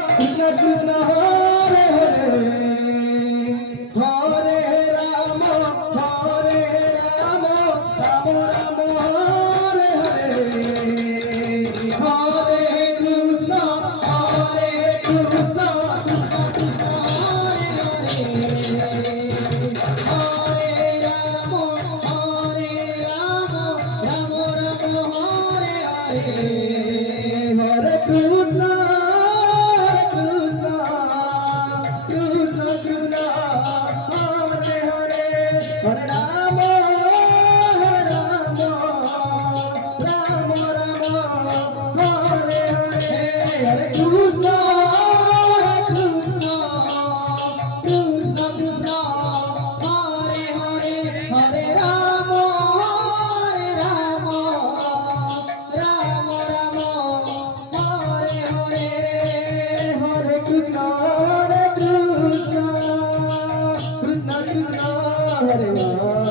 Krishna Krishna Hare Hare Hare Ram Hare Ram Ram Ram Hare Hare Hare Krishna Hare Krishna Hare Krishna Hare Rama, Rama, Rama Rama, Hare Hare, Hare Krishna, Krishna, Krishna Krishna, Hare Hare, Hare Rama, Rama, Rama Rama, Hare Hare, Hare Krishna, Krishna Krishna. Hare Rama.